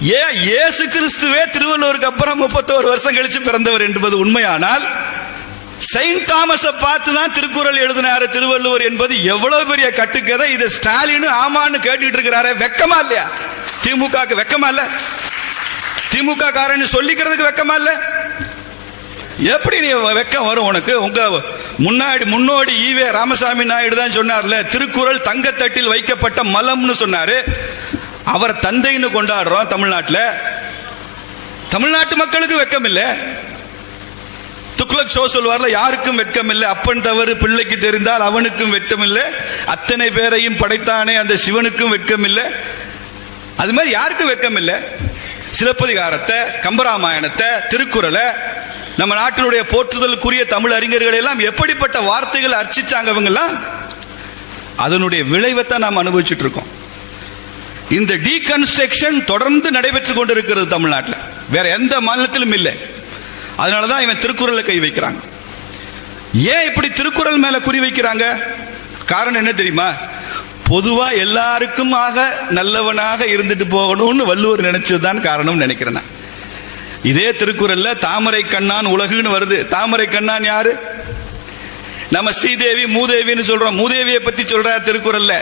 ஏன் இயேசு கிறிஸ்துவே திருவள்ளுவருக்கு அப்புறம் முப்பத்தோரு வருஷம் கழிச்சு பிறந்தவர் என்பது உண்மையானால் செயின்ட் தாமஸை பார்த்து தான் திருக்குறள் எழுதினாரு திருவள்ளுவர் என்பது எவ்வளவு பெரிய கட்டுக்கதை. இது ஸ்டாலின் ஆமான்னு கேட்டுட்டு இருக்கிறாரு வெக்கமா இல்லையா? திமுக வெக்கமா இல்ல? திமுக காரன் சொல்லிக்கிறதுக்கு வெக்கமா இல்ல? எப்படி நீ வெக்கம் வரும் உனக்கு? உங்க முன்னாடி முன்னோடி ஈவே ராமசாமி நாயுடு தான் சொன்னார்ல திருக்குறள் தங்கத்தட்டில் வைக்கப்பட்ட மலம்னு சொன்னாரு. அவர் தந்தைன்னு கொண்டாடுறோம் தமிழ்நாட்டில். தமிழ்நாட்டு மக்களுக்கு வெக்கம் இல்லை துக்ளக் ஷோ சொல்வார்ல யாருக்கும் வெட்கம் இல்லை அப்பன் தவறு பிள்ளைக்கு தெரிந்தால் அவனுக்கும் வெட்கம் இல்லை அத்தனை பேரையும் படைத்தானே அந்த சிவனுக்கும் வெட்கம் இல்லை அது மாதிரி யாருக்கும் வெட்கம் இல்லை சிலப்பதிகாரத்தை கம்பராமாயணத்தை திருக்குறளை நம்ம நாட்டினுடைய போற்றுதலுக்குரிய தமிழ் அறிஞர்கள் எல்லாம் எப்படிப்பட்ட வார்த்தைகள் அர்ச்சிச்சாங்க அவங்கெல்லாம் அதனுடைய விளைவைத்தான் நாம் அனுபவிச்சுட்டு இருக்கோம். இந்த டீகன்ஸ்ட்ரக்ஷன் தொடர்ந்து நடைபெற்று கொண்டிருக்கிறது தமிழ்நாட்டில். வேற எந்த மாநிலத்திலும் இல்லை. அதனாலதான் இவன் திருக்குறளை கை வைக்கிறாங்க ஏன் இப்படி திருக்குறள் மேலே குறி வைக்கிறாங்க? காரணம் என்ன தெரியுமா? பொதுவாக எல்லாருக்கும் ஆக நல்லவனாக இருந்துட்டு போகணும்னு வள்ளுவர் நினைச்சதுதான் காரணம் நினைக்கிறேன் நான். இதே திருக்குறள்ல தாமரை கண்ணான் உலகுன்னு வருது. தாமரை கண்ணான் யாரு? நம்ம ஸ்ரீதேவி மூதேவின்னு சொல்றோம். மூதேவியை பத்தி சொல்ற திருக்குறள்ல.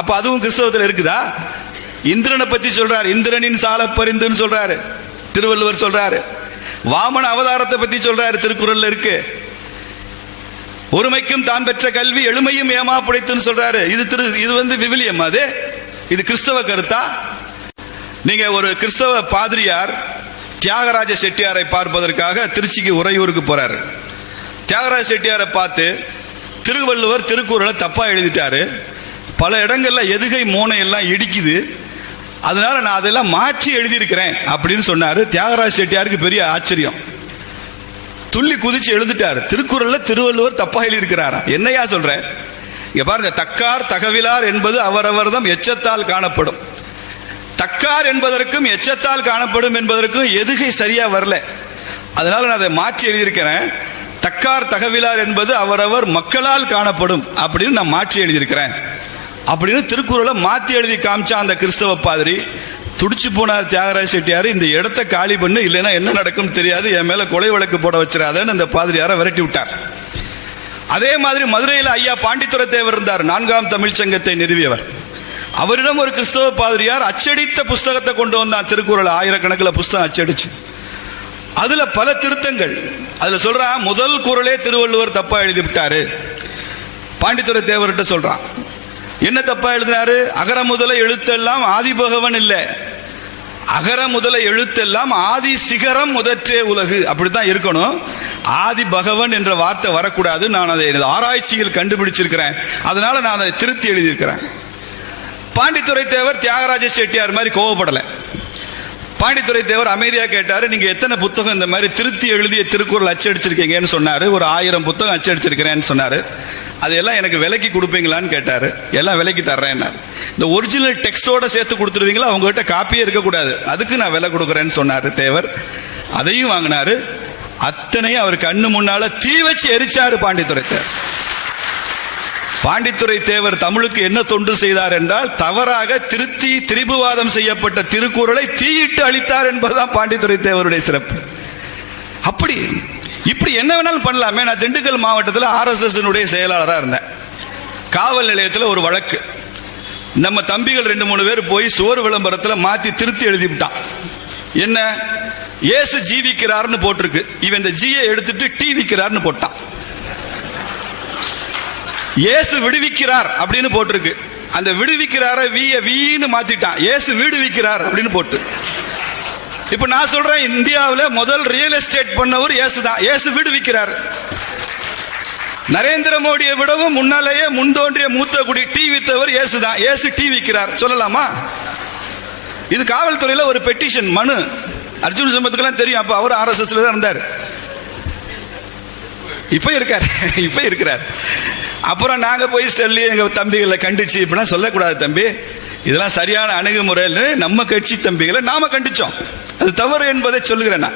அப்ப அதுவும் கிறிஸ்தவத்தில் இருக்குதா? இந்திரனை பத்தி சொல்றாரு. இந்திரனின் சால பரிந்துன்னு சொல்றாரு. திருவள்ளுவர் சொல்றாரு. வாமன அவதாரத்தை பத்தி சொல்றாரு. திருக்குறள்ல இருக்கு. ஒருமைக்கும் தான் பெற்ற கல்வி எளிமையும் ஏமா புடைத்துன்னு சொல்றாரு. இது திரு இது வந்து விவிலியம் அது. இது கிறிஸ்தவ கருத்தா? நீங்க ஒரு கிறிஸ்தவ பாதிரியார் தியாகராஜ செட்டியாரை பார்ப்பதற்காக திருச்சிக்கு உறையூருக்கு போறாரு. தியாகராஜ செட்டியாரை பார்த்து திருவள்ளுவர் திருக்குறளை தப்பா எழுதிட்டாரு. பல இடங்களில் எதுகை மோனை எல்லாம் இடிக்குது. அதனால நான் அதெல்லாம் மாற்றி எழுதியிருக்கிறேன் அப்படின்னு சொன்னார். தியாகராஜ செட்டியாருக்கு பெரிய ஆச்சரியம். துள்ளி குதிச்சு எழுதிட்டாரு. திருக்குறள்ல திருவள்ளுவர் தப்பா எழுதியிருக்கிறாரா என்னையா சொல்றேன் இங்க பாருங்க தக்கார் தகவிலார் என்பது அவரவர்தம் எச்சத்தால் காணப்படும். தக்கார் என்பதற்கும் எச்சத்தால் காணப்படும் என்பதற்கும் எதுகை சரியா வரல. அதனால நான் அதை மாற்றி எழுதியிருக்கிறேன். தக்கார் தகவிலார் என்பது அவரவர் மக்களால் காணப்படும் அப்படின்னு நான் மாற்றி எழுதியிருக்கிறேன். அப்படின்னு திருக்குறளை மாத்தி எழுதி காமிச்சா அந்த கிறிஸ்தவ பாதிரி துடிச்சு போனார் தியாகராஜ செட்டியார் இந்த இடத்த காலி பண்ணு இல்லைன்னா என்ன நடக்கும் தெரியாது என் மேல கொலை வழக்கு போட வச்சிடாதன்னு அந்த பாதிரியாரை விரட்டி விட்டார். அதே மாதிரி மதுரையில் ஐயா பாண்டித்துர தேவர் இருந்தார் நான்காம் தமிழ் சங்கத்தை நிறுவியவர். அவரிடம் ஒரு கிறிஸ்தவ பாதிரியார் அச்சடித்த புஸ்தகத்தை கொண்டு வந்தான் திருக்குறள் ஆயிரக்கணக்கில் புஸ்தகம் அச்சடிச்சு. அதுல பல திருத்தங்கள். அதுல சொல்றான் முதல் குரலே திருவள்ளுவர் தப்பா எழுதி விட்டாரு பாண்டித்துரை தேவர்கிட்ட சொல்றான் என்ன தப்பா எழுதினாரு? அகர முதல எழுத்தெல்லாம் ஆதி பகவன் இல்லை. அகர முதல எழுத்தெல்லாம் ஆதி சிகரம் முதற்றே உலகு. அப்படித்தான் இருக்கணும். ஆதி பகவன் என்ற வார்த்தை வரக்கூடாது. நான் அதை எனது ஆராய்ச்சியில் கண்டுபிடிச்சிருக்கிறேன். அதனால நான் அதை திருத்தி எழுதியிருக்கிறேன். பாண்டித்துரை தேவர் தியாகராஜ செட்டியார் மாதிரி கோவப்படலை. பாண்டித்துரை தேவர் அமைதியாக கேட்டார் நீங்கள் எத்தனை புத்தகம் இந்த மாதிரி திருத்தி எழுதிய திருக்குறள் அச்சடிச்சிருக்கீங்கன்னு சொன்னார். ஒரு ஆயிரம் புத்தகம் அச்சடிச்சிருக்கிறேன்னு சொன்னார். அதெல்லாம் எனக்கு விலைக்கு கொடுப்பீங்களான்னு கேட்டார். எல்லாம் விலைக்கு தர்றேன் இந்த ஒரிஜினல் டெக்ஸ்டோட சேர்த்து கொடுத்துருவீங்களா? அவங்ககிட்ட காப்பியே இருக்கக்கூடாது. அதுக்கு நான் விலை கொடுக்குறேன்னு சொன்னார் தேவர். அதையும் வாங்கினாரு. அத்தனையும் அவர் கண்ணு முன்னால தீ வச்சு எரிச்சாரு பாண்டித்துரை தேவர். பாண்டித்துரை தேவர் தமிழுக்கு என்ன தொண்டு செய்தார் என்றால் தவறாக திருத்தி திரிபுவாதம் செய்யப்பட்ட திருக்குறளை தீயிட்டு அளித்தார் என்பதுதான் பாண்டித்துரை தேவருடைய சிறப்பு. அப்படி இப்படி என்ன வேணாலும் பண்ணலாமே. நான் திண்டுக்கல் மாவட்டத்தில் ஆர்எஸ்எஸ் செயலாளராக இருந்தேன். காவல் நிலையத்தில் ஒரு வழக்கு. நம்ம தம்பிகள் ரெண்டு மூணு பேர் போய் சுவர் விளம்பரத்தில் மாற்றி திருத்தி எழுதிவிட்டான். என்ன? ஏசு ஜீவிக்கிறார்னு போட்டிருக்கு. இவன் இந்த ஜியை எடுத்துட்டு டி விக்கிறார்னு போட்டான். ஏசு விடுவிக்கிறார் அப்படின்னு போட்டிருக்கு. அந்த விடுவிக்கிறார வீய வீன்னு மாத்திட்டான். ஏசு விடுவிக்கிறார் அப்படின்னு போட்டு. இப்ப நான் சொல்றேன் இந்தியாவில் முதல் ரியல் எஸ்டேட் பண்ணவர் இயேசு தான் இயேசு விடுவிக்கிறார் நரேந்திர மோடியை விடவும் முன்னாலேயே முன்தோன்றிய மூத்த குடி டீ வித்தவர் இயேசு தான் இயேசு டீ விற்கிறார் சொல்லலாமா? இது காவல்துறையில் ஒரு பெட்டிஷன் மனு. அர்ஜுன் சம்பத்துக்கெல்லாம் தெரியும். அப்போ அவர் ஆர்எஸ்எஸ்ல தான் இருந்தார். இப்போ இருக்கார். இப்போ இருக்கிறார். அப்புறம் நாங்கள் போய் சொல்லி எங்கள் தம்பிகளை கண்டிச்சு. இப்படிலாம் சொல்லக்கூடாது தம்பி. இதெல்லாம் சரியான அணுகுமுறைன்னு நம்ம கட்சி தம்பிகளை நாம கண்டிச்சோம். அது தவறு என்பதை சொல்லுகிறேன் நான்.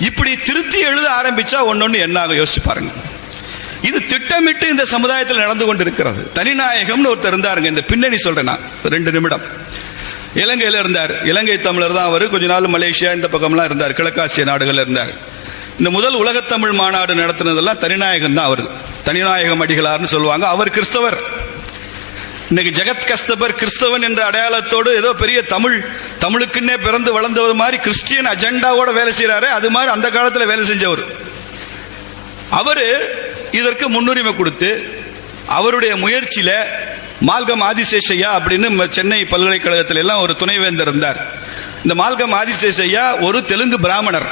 இப்படி திருத்தி எழுத ஆரம்பிச்சா ஒன்னொன்னு என்ன யோசிச்சு பாருங்க. இது திட்டமிட்டு இந்த சமுதாயத்தில் நடந்து கொண்டிருக்கிறது. தனிநாயகம்னு ஒருத்தர் இருந்தாருங்க இந்த பின்னணி சொல்றேன் நான். ரெண்டு நிமிடம். இலங்கையில் இருந்தார். இலங்கை தமிழர் தான் அவர். கொஞ்ச நாள் மலேசியா இந்த பக்கம்லாம் இருந்தார். கிழக்காசிய நாடுகளில் இருந்தார். இந்த முதல் உலகத்தமிழ் மாநாடு நடத்தினதெல்லாம் தனிநாயகம் தான் அவர். தனிநாயகம் அடிகளார்னு சொல்லுவாங்க. அவர் கிறிஸ்தவர். இன்னைக்கு ஜெகத் கஸ்தபர் கிறிஸ்தவன் என்ற அடையாளத்தோடு ஏதோ பெரிய தமிழ் தமிழுக்குன்னே பிறந்து வளர்ந்தது மாதிரி கிறிஸ்டியன் அஜெண்டாவோட வேலை செய்யறாரு அது மாதிரி அந்த காலத்தில் வேலை செஞ்சவர். அவரு இதற்கு முன்னுரிமை கொடுத்து அவருடைய முயற்சியில மால்கம் ஆதிசேஷையா அப்படின்னு ம- சென்னை பல்கலைக்கழகத்தில் எல்லாம் ஒரு துணைவேந்தர் இருந்தார். இந்த மால்கம் ஆதிசேஷையா ஒரு தெலுங்கு பிராமணர்.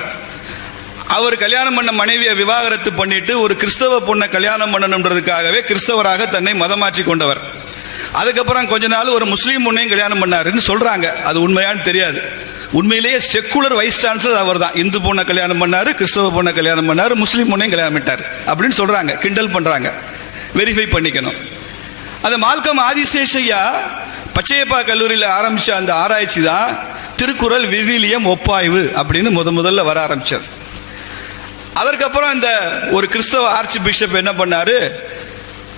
அவர் கல்யாணம் பண்ண மனைவியை விவாகரத்து பண்ணிட்டு ஒரு கிறிஸ்தவ பொண்ணை கல்யாணம் பண்ணணுன்றதுக்காகவே கிறிஸ்தவராக தன்னை மதமாற்றி கொண்டவர். அதுக்கப்புறம் கொஞ்ச நாள் ஒரு முஸ்லீம் பொண்ணையும் கல்யாணம் பண்ணாருன்னு சொல்றாங்க. அது உண்மையான்னு தெரியாது. உண்மையிலேயே செக்குலர் வைஸ் சான்சலர் அவர் தான் இந்து பொண்ணை கல்யாணம் பண்ணாரு கிறிஸ்தவ பொண்ணை கல்யாணம் பண்ணாரு முஸ்லீம் பொண்ணையும் கல்யாணம் பண்ணிட்டார் அப்படின்னு சொல்றாங்க. கிண்டல் பண்றாங்க. வெரிஃபை பண்ணிக்கணும். அந்த மால்கம் ஆதிசேஷையா பச்சையப்பா கல்லூரியில் ஆரம்பிச்ச அந்த ஆராய்ச்சி தான் திருக்குறள் விவிலியம் ஒப்பாய்வு அப்படின்னு முத முதல்ல வர ஆரம்பிச்சது. அதற்கப்புறம் இந்த ஒரு கிறிஸ்தவ ஆர்ச்சி பிஷப் என்ன பண்ணாரு?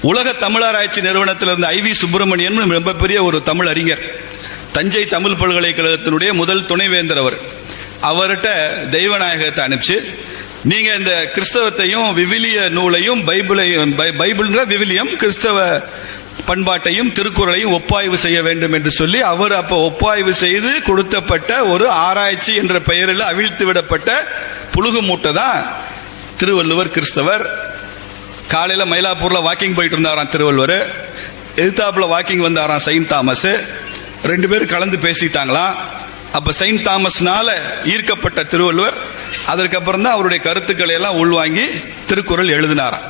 உலக தமிழராய்ச்சி நிறுவனத்தில் இருந்த ஐவி சுப்பிரமணியன் ரொம்ப பெரிய ஒரு தமிழ் அறிஞர். தஞ்சை தமிழ் பல்கலைக்கழகத்தினுடைய முதல் துணைவேந்தர் அவர். அவர்கிட்ட தெய்வநாயகத்தை அனுப்பிச்சு நீங்க இந்த கிறிஸ்தவத்தையும் விவிலிய நூலையும் பைபிளையும் பை- பைபிள்ன்ற விவிலியம் கிறிஸ்தவ பண்பாட்டையும் திருக்குறளையும் ஒப்பாய்வு செய்ய வேண்டும் என்று சொல்லி அவர் அப்ப ஒப்பாய்வு செய்து கொடுத்தப்பட்ட ஒரு ஆராய்ச்சி என்ற பெயரில் அவிழ்த்து விடப்பட்ட புழுகு மூட்டை தான் திருவள்ளுவர் கிறிஸ்தவர். காலையில் மயிலாப்பூரில் வாக்கிங் போயிட்டு இருந்தாராம் திருவள்ளுவர். எதிர்த்தாப்பில் வாக்கிங் வந்தாராம் செயின்ட் தாமஸ். ரெண்டு பேரும் கலந்து பேசிட்டாங்களாம். அப்போ செயின்ட் தாமஸ்னால ஈர்க்கப்பட்ட திருவள்ளுவர் அதற்கப்புறம் தான் அவருடைய கருத்துக்களை எல்லாம் உள்வாங்கி திருக்குறள் எழுதினாராம்.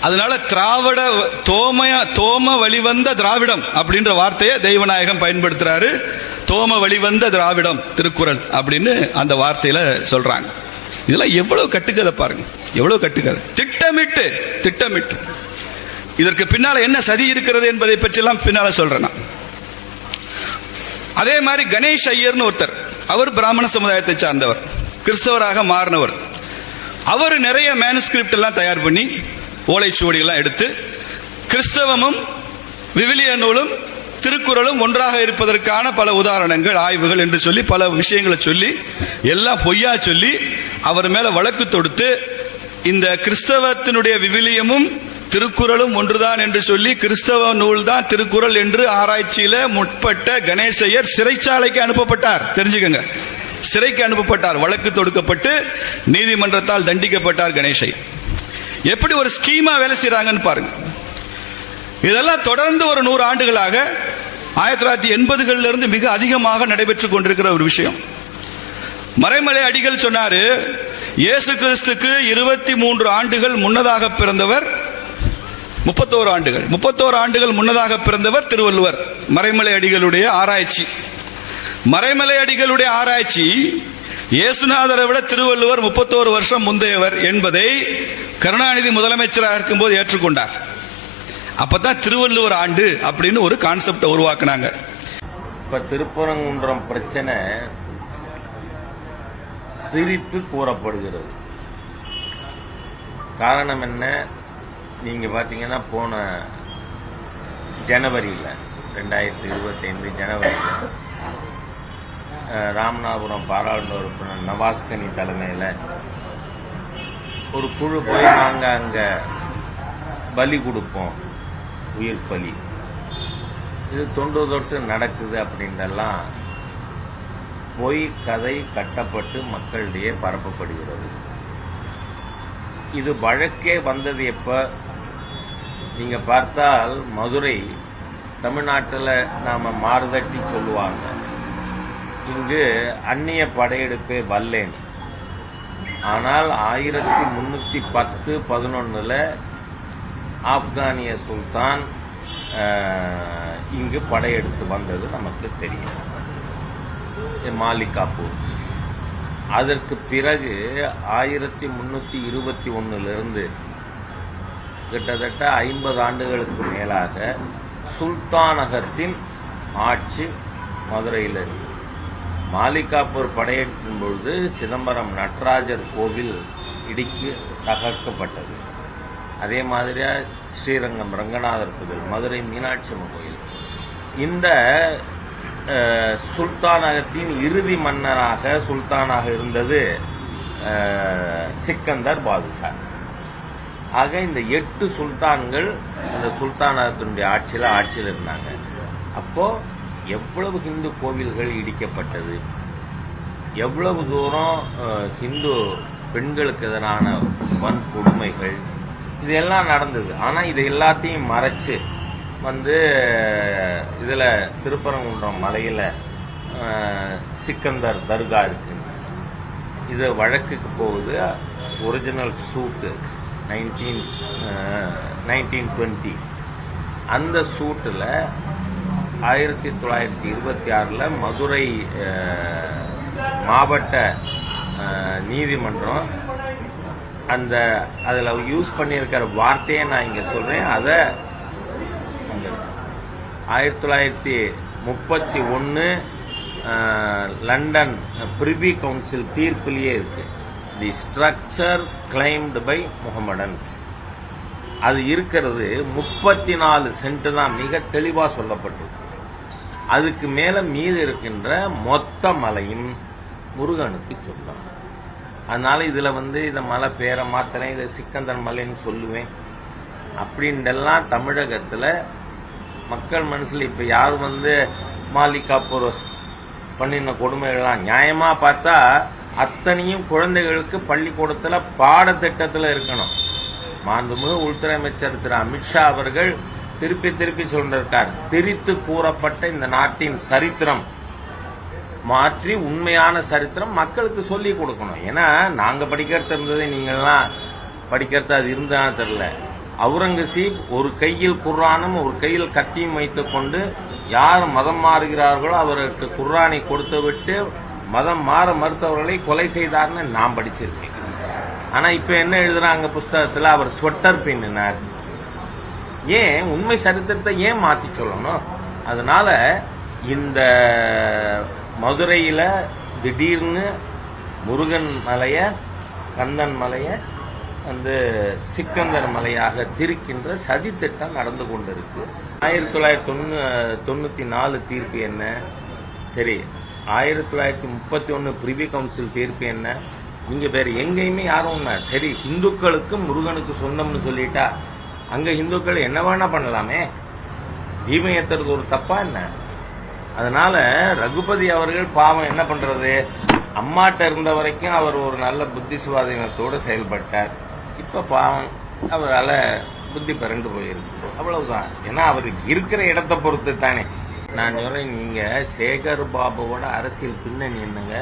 அதனால திராவிட தோமைய தோம வழிவந்த திராவிடம் அப்படின்ற வார்த்தையை தெய்வநாயகம் பயன்படுத்துறாரு. தோம வழிவந்த திராவிடம் திருக்குறள் அப்படின்னு அந்த வார்த்தையில சொல்றாங்க. இதெல்லாம் எவ்வளவு கட்டுக்கதை பாருங்க. எவ்வளவு கட்டுக்கதை. திட்டமிட்டு திட்டமிட்டு. இதற்கு பின்னால என்ன சதி இருக்கிறது என்பதை பற்றியெல்லாம் பின்னால சொல்றேன் அதே மாதிரி கணேஷ் ஐயர்னு ஒருத்தர். அவர் பிராமண சமுதாயத்தை சார்ந்தவர். கிறிஸ்தவராக மாறினவர். அவர் நிறைய மேனுஸ்கிரிப்ட் எல்லாம் தயார் பண்ணி ஓலைச்சுவடிகள்லாம் எடுத்து கிறிஸ்தவமும் விவிலிய நூலும் திருக்குறளும் ஒன்றாக இருப்பதற்கான பல உதாரணங்கள் ஆய்வுகள் என்று சொல்லி பல விஷயங்களை சொல்லி எல்லாம் பொய்யா சொல்லி அவர் மேல வழக்கு தொடுத்து இந்த கிறிஸ்தவத்தினுடைய விவிலியமும் திருக்குறளும் ஒன்றுதான் என்று சொல்லி கிறிஸ்தவ நூல் தான் திருக்குறள் என்று ஆராய்ச்சியில முற்பட்ட கணேசையர் சிறைச்சாலைக்கு அனுப்பப்பட்டார். தெரிஞ்சுக்கங்க. சிறைக்கு அனுப்பப்பட்டார். வழக்கு தொடுக்கப்பட்டு நீதிமன்றத்தால் தண்டிக்கப்பட்டார் கணேசையர் எப்படி ஒரு ஸ்கீமா வேலை செய்யறாங்கன்னு பாருங்க. இதெல்லாம் தொடர்ந்து ஒரு நூறு ஆண்டுகளாக ஆயிரத்தி தொள்ளாயிரத்தி எண்பதுகளிலிருந்து மிக அதிகமாக நடைபெற்றுக் கொண்டிருக்கிற ஒரு விஷயம். மறைமலை அடிகள் சொன்னாரு இயேசு கிறிஸ்துக்கு இருபத்தி மூன்று ஆண்டுகள் முன்னதாக பிறந்தவர் முப்பத்தோரு ஆண்டுகள் முப்பத்தோரு ஆண்டுகள் முன்னதாக பிறந்தவர் திருவள்ளுவர். மறைமலை அடிகளுடைய ஆராய்ச்சி. மறைமலை அடிகளுடைய ஆராய்ச்சி இயேசுநாதரை விட திருவள்ளுவர் முப்பத்தோரு வருஷம் முந்தையவர் என்பதை கருணாநிதி முதலமைச்சராக இருக்கும்போது ஏற்றுக்கொண்டார். அப்பதான் திருவள்ளுவர் ஆண்டு அப்படின்னு ஒரு கான்செப்டை உருவாக்குனாங்க. இப்ப திருப்பரங்குன்றம் பிரச்சனை திரித்து கூறப்படுகிறது. காரணம் என்ன? நீங்க பாத்தீங்கன்னா போன ஜனவரியில் ரெண்டாயிரத்தி இருபத்தைந்து ஜனவரியில் அஹ், ராமநாதபுரம் பாராளுமன்ற உறுப்பினர் நவாஸ்கனி தலைமையில் ஒரு குழு போய் நாங்கள் அங்கே பலி கொடுப்போம். உயிர் பலி. இது தொன்று தொட்டு நடக்குது அப்படின்றெல்லாம் பொய் கதை கட்டப்பட்டு மக்களிடையே பரப்பப்படுகிறது. இது வழக்கே வந்தது எப்ப? நீங்க பார்த்தால் மதுரை தமிழ்நாட்டில் நாம மாறுதட்டி சொல்லுவாங்க. இங்கு அந்நிய படையெடுப்பே வல்லேன். ஆனால் ஆயிரத்தி முன்னூத்தி பத்து பதினொன்னுல ஆப்கானிய சுல்தான் இங்கு படையெடுத்து வந்தது நமக்கு தெரியும். மாலிகாப்பூர் அதற்கு பிறகு ஆயிரத்தி முந்நூற்றி இருபத்தி ஒன்றிலிருந்து கிட்டத்தட்ட ஐம்பது ஆண்டுகளுக்கு மேலாக சுல்தானகத்தின் ஆட்சி மதுரையில் இருக்கு மாலிகாப்பூர் படையெடுக்கும் பொழுது சிதம்பரம் நடராஜர் கோவில் இடிக்கு தகர்க்கப்பட்டது. அதே மாதிரியா ஸ்ரீரங்கம் ரங்கநாதர் கோவில் மதுரை மீனாட்சி அம்மன் கோயில் இந்த சுல்தானகத்தின் இறுதி மன்னராக சுல்தானாக இருந்தது சிக்கந்தர் பாதுஷா. ஆக இந்த எட்டு சுல்தான்கள் இந்த சுல்தானகத்தினுடைய ஆட்சியில் ஆட்சியில் இருந்தாங்க. அப்போ எவ்வளவு ஹிந்து கோவில்கள் இடிக்கப்பட்டது? எவ்வளவு தூரம் ஹிந்து பெண்களுக்கு எதிரான வன்கொடுமைகள்? இதெல்லாம் நடந்தது. ஆனால் இது எல்லாத்தையும் மறைச்சு வந்து இதில் திருப்பரங்குன்றம் மலையில் சிக்கந்தர் தர்கா இருக்குங்க இது வழக்குக்கு போகுது. Original suit nineteen nineteen twenty. அந்த சூட்டில் ஆயிரத்தி தொள்ளாயிரத்தி இருபத்தி ஆறில் மதுரை மாவட்ட நீதிமன்றம் அந்த அதில் யூஸ் பண்ணியிருக்கிற வார்த்தையை நான் இங்கே சொல்கிறேன் அதை ஆயிரத்தி தொள்ளாயிரத்தி முப்பத்தி ஒன்று லண்டன் பிரிவி கவுன்சில் தீர்ப்பிலேயே இருக்கு. The structure claimed by Mohammedans அது இருக்கிறது முப்பத்தி நாலு சென்ட் தான் மிக தெளிவா சொல்லப்பட்டிருக்கு. அதுக்கு மேல மீது இருக்கின்ற மொத்த மலையும் முருகனுக்கு சொந்தம். அதனால இதுல வந்து இந்த மலை பேரை மாத்திரேன் இதை சிக்கந்தன் மலைன்னு சொல்லுவேன். அப்படின்றெல்லாம் தமிழகத்துல மக்கள் மனசில் இப்போ யார் வந்து மாலிகாப்பூர் பண்ணின கொடுமைகள்லாம் நியாயமாக பார்த்தா அத்தனையும் குழந்தைகளுக்கு பள்ளிக்கூடத்தில் பாடத்திட்டத்தில் இருக்கணும். மாண்புமிகு உள்துறை அமைச்சர் திரு அமித்ஷா அவர்கள் திருப்பி திருப்பி சொல்லிருக்கார். திரித்து கூறப்பட்ட இந்த நாட்டின் சரித்திரம் மாற்றி உண்மையான சரித்திரம் மக்களுக்கு சொல்லி கொடுக்கணும். ஏன்னா நாங்கள் படிக்கிறது இருந்தது நீங்கள்லாம் படிக்கிறது அது இருந்தாலும் தெரியல. அவுரங்கசீப் ஒரு கையில் குர்ரானும் ஒரு கையில் கத்தியும் வைத்துக் கொண்டு யார் மதம் மாறுகிறார்களோ அவருக்கு குர்ரானை கொடுத்து விட்டு மதம் மாற மறுத்தவர்களை கொலை செய்தார்னு நான் படிச்சிருக்கேன். ஆனா இப்ப என்ன எழுதுறாங்க புஸ்தகத்துல? அவர் ஸ்வெட்டர் பின்னினார். ஏன்? உண்மை சரித்திரத்தை ஏன் மாத்தி சொல்லணும்? அதனால இந்த மதுரையில திடீர்னு முருகன் மலைய கந்தன் மலைய வந்து சிக்கந்தர் மலையாக திரிக்கின்ற சதித்திட்டம் நடந்து கொண்டிருக்கு. ஆயிரத்தி தொள்ளாயிரத்தி தொண்ணூ தொண்ணூத்தி நாலு தீர்ப்பு என்ன? சரி ஆயிரத்தி தொள்ளாயிரத்தி முப்பத்தி ஒன்று பிரிவி கவுன்சில் தீர்ப்பு என்ன? இங்கே வேற எங்கேயுமே யாரும் இல்ல. சரி இந்துக்களுக்கு முருகனுக்கு சொந்தம்னு சொல்லிட்டா அங்க இந்துக்கள் என்ன வேணா பண்ணலாமே? தீபம் ஏத்துறது ஒரு தப்பா என்ன? அதனால ரகுபதி அவர்கள் பாவம் என்ன பண்றது? அம்மாட்ட இருந்த வரைக்கும் அவர் ஒரு நல்ல புத்தி சுவாதீனத்தோடு செயல்பட்டார். இப்போ பாவம் அவரால் புத்தி பிறண்டு போயிருக்கு அவ்வளவுதான். ஏன்னா அவர் இருக்கிற இடத்த பொறுத்து தானே நான் சொல்கிறேன் நீங்கள் சேகர் பாபுவோட அரசியல் பின்னணி என்னங்க?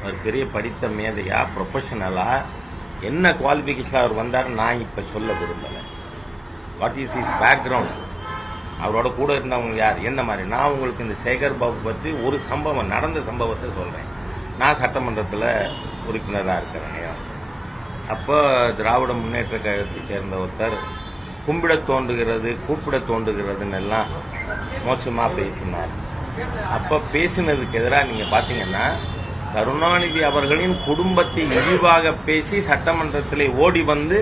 அவர் பெரிய படித்த மேதையா ப்ரொஃபஷனலா என்ன குவாலிஃபிகேஷன் அவர் வந்தார் நான் இப்போ சொல்ல விரும்பலை. வாட் இஸ் இஸ் பேக்ரவுண்ட் அவரோட கூட இருந்தவங்க யார்? எந்த மாதிரி? நான் உங்களுக்கு இந்த சேகர் பாபு பற்றி ஒரு சம்பவம் நடந்த சம்பவத்தை சொல்கிறேன் நான் சட்டமன்றத்தில் உறுப்பினராக இருக்கிறேன். அப்போ திராவிட முன்னேற்ற கழகத்தை சேர்ந்த ஒருத்தர் கும்பிட தோன்றுகிறது கூப்பிட தோன்றுகிறதுன்னு எல்லாம் மோசமாக பேசினார். அப்போ பேசினதுக்கு எதிராக நீங்கள் பார்த்தீங்கன்னா கருணாநிதி அவர்களின் குடும்பத்தை இழிவாக பேசி சட்டமன்றத்தில் ஓடி வந்து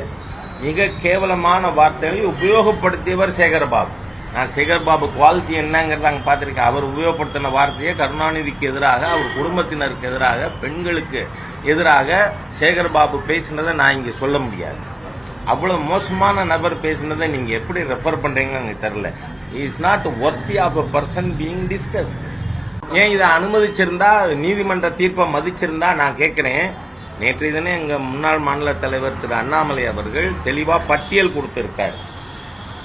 மிக கேவலமான வார்த்தைகளை உபயோகப்படுத்தியவர் சேகரபாபு. நான் சேகர்பாபு குவாலிட்டி என்னங்கிறத அங்கே பார்த்துருக்கேன். அவர் உபயோகப்படுத்தின வார்த்தையை கருணாநிதிக்கு எதிராக அவர் குடும்பத்தினருக்கு எதிராக பெண்களுக்கு எதிராக சேகர்பாபு பேசினதை நான் இங்கே சொல்ல முடியாது. அவ்வளோ மோசமான நபர் பேசினதை நீங்கள் எப்படி ரெஃபர் பண்ணுறீங்கன்னு எனக்கு தெரில is not worthy of a person being discuss ஏன் இதை அனுமதிச்சிருந்தா நீதிமன்ற தீர்ப்பை மதிச்சிருந்தா நான் கேட்குறேன். நேற்றைய தினம் எங்கள் முன்னாள் மாநில தலைவர் திரு அண்ணாமலை அவர்கள் தெளிவாக பட்டியல் கொடுத்துருக்காரு.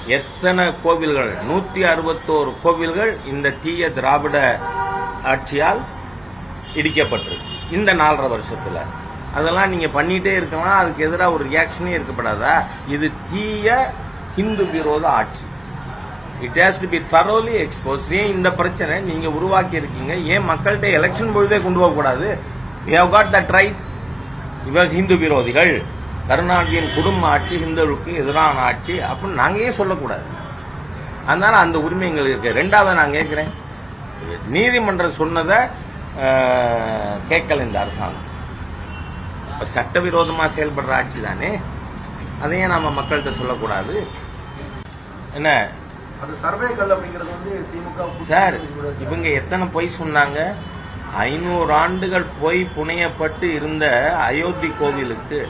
எத்தனை கோவில்கள்? நூத்தி அறுபத்தோரு கோவில்கள் இந்த தீய திராவிட ஆட்சியால் இடிக்கப்பட்டிருக்கு. இந்த நாலரை வருஷத்துல. அதெல்லாம் நீங்க பண்ணிட்டே இருக்கலாம். அதுக்கு எதிராக ஒரு ரியாக்ஷனே இருக்கப்படாதா? இது தீய ஹிந்து விரோத ஆட்சி. It has to be thoroughly expose ஏன் இந்த பிரச்சனை? நீங்க உருவாக்கி இருக்கீங்க. ஏன் மக்கள்கிட்ட எலெக்ஷன் பொழுதே கொண்டு போகக்கூடாது? We have got that right இவர் ஹிந்து விரோதிகள். கருணாநிதியின் குடும்ப ஆட்சி ஹிந்துவுக்கு எதிரான ஆட்சி அப்படின்னு நாங்க ஏன் சொல்லக்கூடாது. அதனால அந்த உரிமை எங்களுக்கு இருக்கு. ரெண்டாவது நான் கேட்கிறேன். நீதிமன்றம் சொன்னதை கேட்கல இந்த அரசாங்கம். அப்ப சட்டவிரோதமா செயல்படுற ஆட்சி தானே? அதையே நாம மக்கள்கிட்ட சொல்லக்கூடாது. என்ன? சார் இவங்க எத்தனை பொய் சொன்னாங்க? ஐநூறு ஆண்டுகள் பொய் புனையப்பட்டு இருந்த அயோத்தி கோவிலுக்கு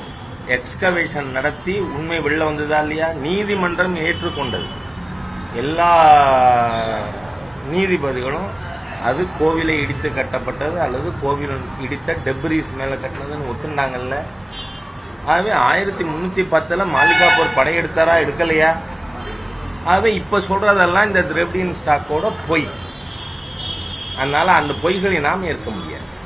எக்ஸ்கவேஷன் நடத்தி உண்மை வெளில வந்ததா இல்லையா? நீதிமன்றம் ஏற்றுக்கொண்டது. எல்லா நீதிபதிகளும் அது கோவிலை இடித்து கட்டப்பட்டது அல்லது கோவில் இடித்த டெப்ரிஸ் மேல கட்டினதுன்னு ஒத்துண்டாங்கல்ல ஆகவே ஆயிரத்தி முன்னூத்தி பத்துல மாலிகாப்பூர் படையெடுத்தாரா? எடுக்கலையா? ஆகவே இப்ப சொல்றதெல்லாம் இந்த திரவிடியன் ஸ்டாக்கோட பொய். அதனால அந்த பொய்களை நாம் ஏற்க முடியாது.